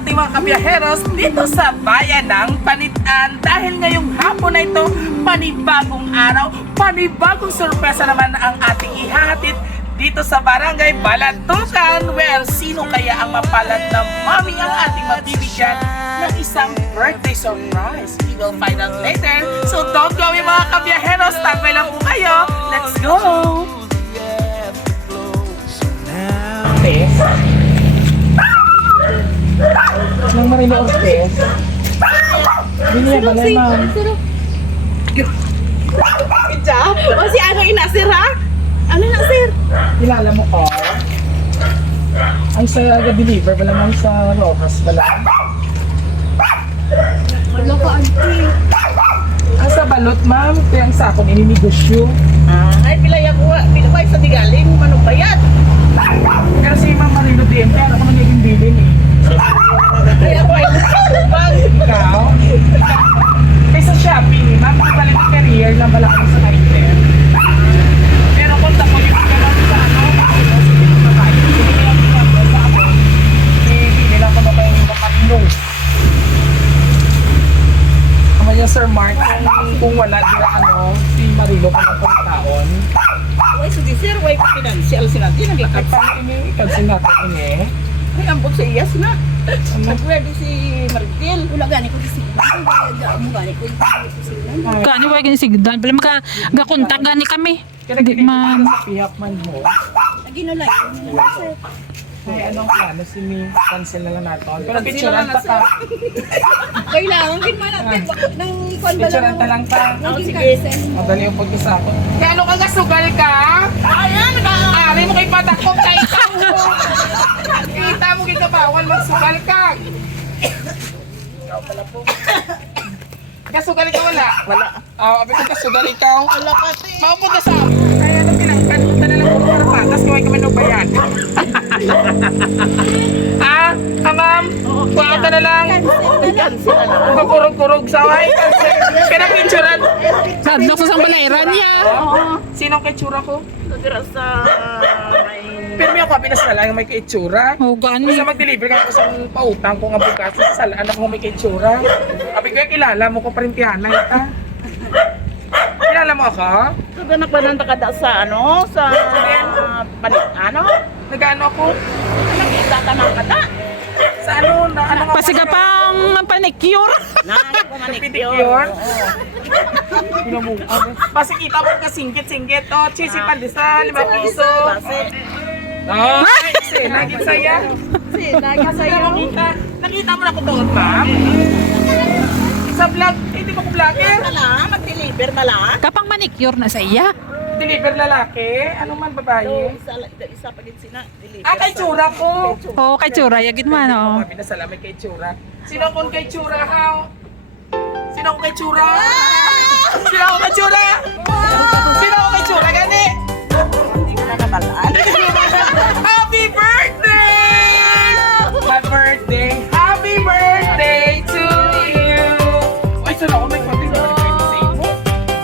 ating mga kabiyaheros dito sa bayan ng Panitan. Dahil ngayong hapon na ito, panibagong araw, panibagong sorpresa naman ang ating ihahatid dito sa Barangay Balatukan. Well, sino kaya ang mapalad na mami ang ating mabibigyan ng isang birthday surprise? We will find out later. So don't go away mga kabiyaheros, tambay lang po kayo. Let's go! Nang Marino Ortez. Biniya ba na ma'am? Job? O si ano inasir ha? Ano nasir? Kilala mo ko? Ang sa deliver ba naman sa Rojas ba lang? Wala ka auntie. Ang sa balot ma'am, ito yung sa akong ininegosyo. Ay pilay ako, pilay sa digaling, manong bayad. Kasi ma'am Marino DM, kaya ako nagiging bilin eh. Ay ako ay bag. Ikaw? Kaya sa Shopee, ma'am, kapalit ng career lang pala ako sa Kaiser. Pero kung tapos yung naman sa ano, sige lang na tayo. Sige lang naman sa ako. Hindi lang ko na ba yung Marino. Ama niya Sir Mark, kung wala dira ano, si Marino ka ng taon. Uy, sige sir, uy, financial sila. Di At naglakad pa. paano ini, ikalsin natin ini. Ay, ambot sa iyas na. Nag-ready si Maribel. Wala gani ko si Sinan. Mo gani ko si Sinan. Kani wa gani sigdan, pala maka-gakontak gani kami. Kaya Di man. sa pihak man ho. Lagi na lang. Sir. Ay, anong plano si Mi? Cancel na lang natin. Pero picturean pa ka. Kailangan din man natin ng ikon ba Picturean ta lang ta. Naging cancel. Madali yung pagkis ako. Kaya ano ka gasugal ka? Ayan, Ari mo kay patakot kay ikaw. Kita mo kita bawal magsugal ka. Kasugal ka wala? Wala. Abi ko kasugal ikaw. wala ka te. Maupo ka sa ay ano pinangkan punta na lang ko para patas kaway kami no bayan. Ma'am. Kuha ka na lang. Cancel na lang. Kukurog-kurog sa way. Pinapicturean. Sadlok sa sambalairan niya. Sinong kitsura ko? Nadira sa may... Pero may ako pinas na lang may kitsura. Oh, gani. Basta mag-deliver ka ako sa pautang ko nga bukas sa anak mo may kitsura. Abi ko kilala mo ko parintihan na ita. Kilala mo ako? Kaganak ba nang takada sa ano? Sa panit, ano? Nag-ano ako? Nakita ka ng kata. Sa ano na ano nga Pasiga pang panicure. pedicure? Basta kita mo ka singgit-singgit. Oh, chisi pandesal, 5 piso. Oh, kasi naging saya. Nakita mo na ko doon, ma'am? Sa vlog, hindi mo ko vlogger. Mag-deliver na lang. Kapang manicure na sa iya. Deliver lalaki, ano man babae. Isa pa din sina. Deliver. Kay Tsura po. Oh, kay Tsura yagid man oh. Mami na salamay kay Tsura. Sino kon kay Tsura ha? Sino ko kay Tsura? Sino ko kay Tsura? Sino ko kay Tsura gani? Hindi ko na natalaan. Happy birthday! My birthday! Happy birthday to you! Ay, sana ako may birthday na sa imo.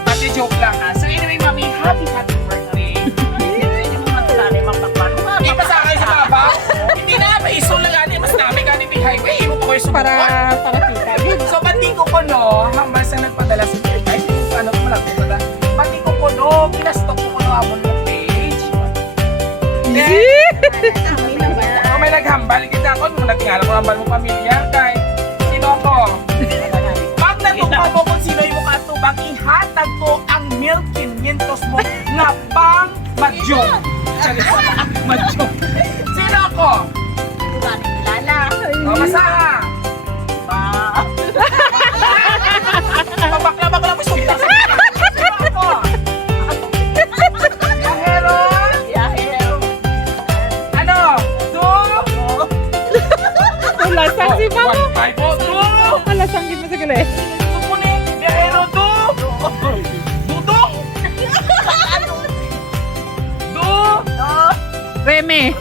Pati joke lang ha. So anyway, mami, happy birthday! Hindi mo matulari mapakpan. Hindi pa sa akin sa baba. Hindi na, may iso lang gani. Mas dami gani may highway. Imo ko kayo sumuha. Para kita. So, pati ko po no, hambal sa nagpadala sa ay, ano ko malaki ba da? Pati ko po no, pinastok ko no amon ng page. Kung may naghambal kita ako, nung natingala ko hambal mo pamilya, kay sino ako? Pag natupa mo kung sino yung mukha tubang, ihatag ko ang milk 500 mo na pang madyong. Madyong. Sino ako? Lala. O, masaha. Pabakla-bakla mo sumpa sa mga. Sino ako? Yahero? Yahero. Ano? Lasang si Two? Mama. 1, 5, 2? Lasang gid mo sa gali. Tupuni. Yahero, 2? Dudong? Reme.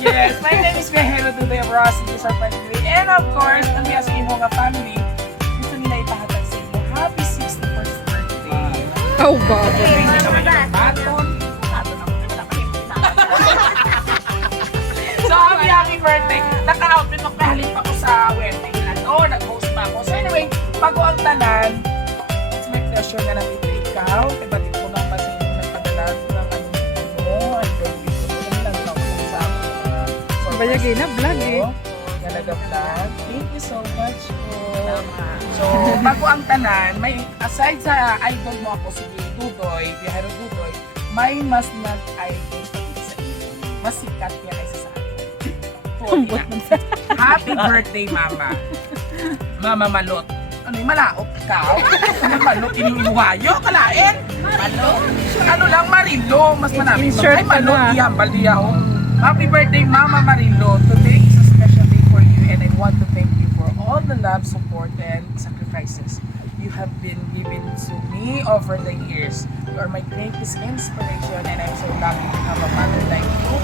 Yes, my name is Mejero Duday of Rossi, Sir Panagri. And of course, ang biya sa imo nga family, gusto nila ipahatag sa imo. Happy 61st birthday! Oh, baba. Happy birthday naman yung baton. birthday. Naka-outfit ako, kahalip ako sa wedding. Nag-host pa ako. So anyway, bago ang tanan, it's my pleasure na nandito ikaw. Ibatid ko lang kasi yung nagpadala ng ano mo. Ay, birthday ko. Yung lang lang kung sa ako. Bayagin na, vlog eh. Galaga vlog. Thank you so much po. So, bago ang tanan, may aside sa idol mo ako si Dudoy, Biyahero Dudoy, may mas nag-idol sa iyo. Mas sikat niya kaysa sa akin. Tuloy na. Happy birthday, Mama. Mama Malot. Ano yung malaot ka? Ano Malot? Iniwayo? Kalain? Malot? Ano lang, Marilo. Mas marami. Ay, Malot. Ihambal diya ako. Happy birthday, Mama Marilo. Today is a special day for you and I want to thank you for all the love, support, and sacrifices you have been given to me over the years. You are my greatest inspiration and I'm so lucky to have a mother like you.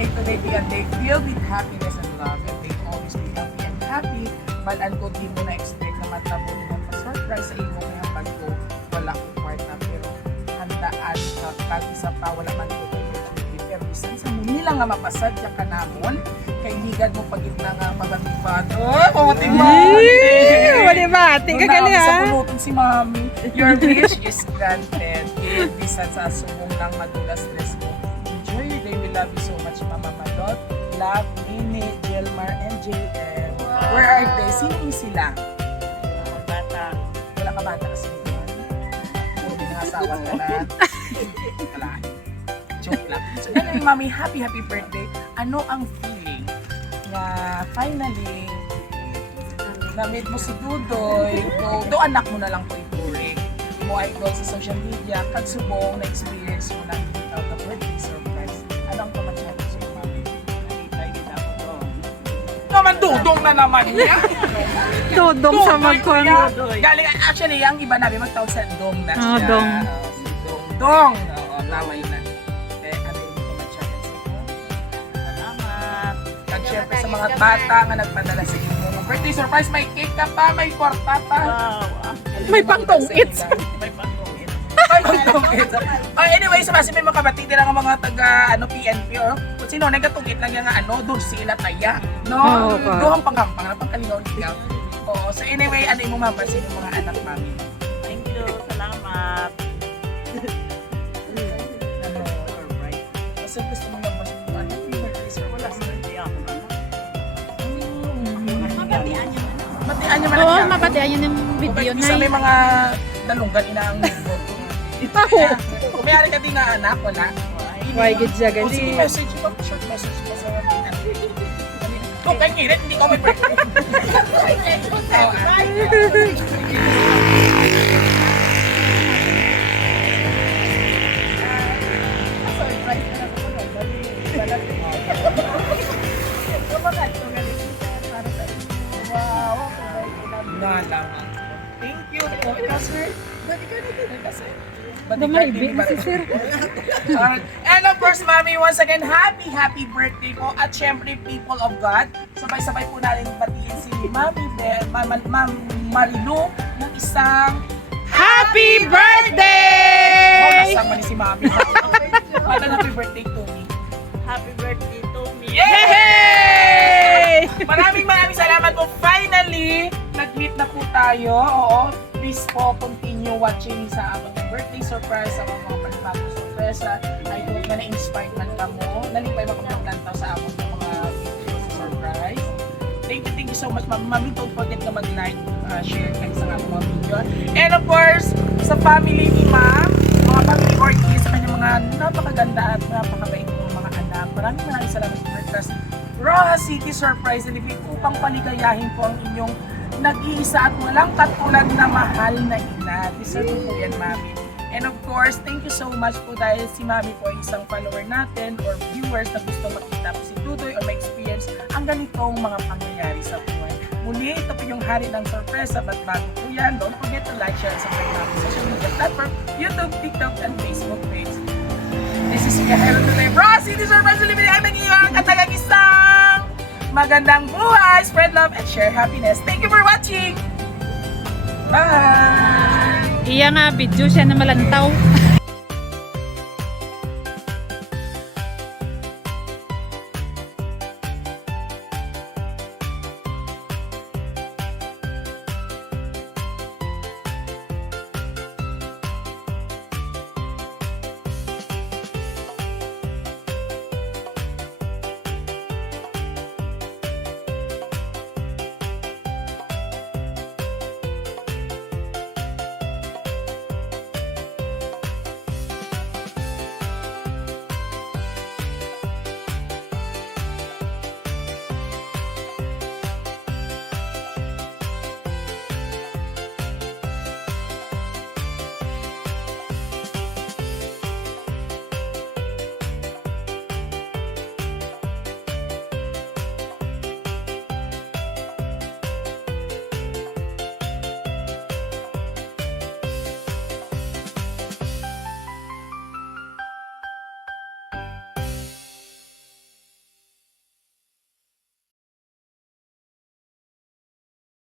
May today be a day filled with happiness and love and may always be healthy and happy. Malaan ko di mo na-expect na matabo mo pa-surprise sa imo kaya pag ko wala ko kwarta pero handaan ka pag isa pa wala man ko pero bisan sa muni lang nga mapasad ya ka namon kay higad mo pagit na nga mabatibad. Oh, mabatibad! Malibati ka gali Sa ha. pulutan si Mami. Your wish is granted. Bisan sa subong ng madulas stress mo. Enjoy your day. We love you so much, Mama Malot. Love, Nini, Jelmar, and JM. Where are they? Sino sila? Bata. Wala ka bata kasi. Puro din ang asawa ka na. Wala. Joke lang. So, anyway, Mami, happy birthday. Ano ang feeling na finally na-meet mo si Dudoy, do anak mo na lang po ituring. Mo idol sa social media, kagsubong na-experience mo na without a birthday surprise. Anong pamatyan mo sa'yo, Mami? Naman dudong na naman niya. Dodong sa magkon. Galing, actually, ang iba namin magtawag sa dong na siya. Ah, dong. Si Dong. Oo, tama yun na. Eh, ano yung pamatyan mo sa'yo? Salamat. At syempre sa mga bata nga nagpadala sa inyo. Birthday surprise, may cake ka pa, may kwarta pa. Wow. May pangtong-its. May pangtongit. May pangtong-its. Anyway, sa mga mga kabatid din ang mga taga PNP or kung sino, nagatungit lang yung dulce ila taya. No? Oo, pa. Doon pangkampang na pangkalinaw niya. Oo, so anyway, ano yung mapasin yung mga anak, Mami? Thank you. Salamat. Ano? Surprise. Kasi gusto mo lang masin yung anak, yung birthday surprise. Hindi ako naman. Matian niya man Oo, siya. mapatian yun yung video Kung isa may na. mga dalunggan inaang nito. Kung may ari ka din na anak, wala. Why gid siya O sige, gali. message mo. Short message mo sa akin. Kung kang ngirit, hindi ko may birthday. Nalaman. Thank you. Ikaw, sir. Ba't ikaw dito kasi? Dumaibig na si sir. And of course, Mami, once again, happy birthday po. At syempre, people of God, sabay-sabay po natin batiin si Mami Ma'am Marilu ng isang Happy Birthday! Oh, nasama ni si Mami. Ano happy birthday to me? Happy birthday to me. Yay! Maraming salamat po. Finally, nag-meet na po tayo. Oo. Please po, continue watching sa aming birthday surprise, sa mga panibagong surpresa. I hope na na-inspire man ka mo. Nalipay mo kami plantaw sa aming mga video surprise. Thank you so much, Mami. Mami, don't forget na mag-like, share kayo sa aming mga video. And of course, sa family ni Ma'am, mga family Ortiz, sa kanyang mga napakaganda at napakabait ng mga anak. Maraming salamat po sa Roja City Surprise Delivery upang paligayahin po ang inyong nag-iisa at walang katulad na mahal na ina. Deserve po yan, Mami. And of course, thank you so much po dahil si Mami po ay isang follower natin or viewers na gusto makita po si Dudoy or ma-experience ang ganitong mga pangyayari sa buhay. Muli, ito po yung hari ng sorpresa. But bago po yan, don't forget to like, share, and subscribe namin sa social media platform, YouTube, TikTok, and Facebook page. This is Biyahero Today. Bro, City Surprise Delivery ang nag-iwan at nag-isang magandang buhay, spread love, and share happiness. Thank you for watching! Bye! Iya nga, video siya na malantaw.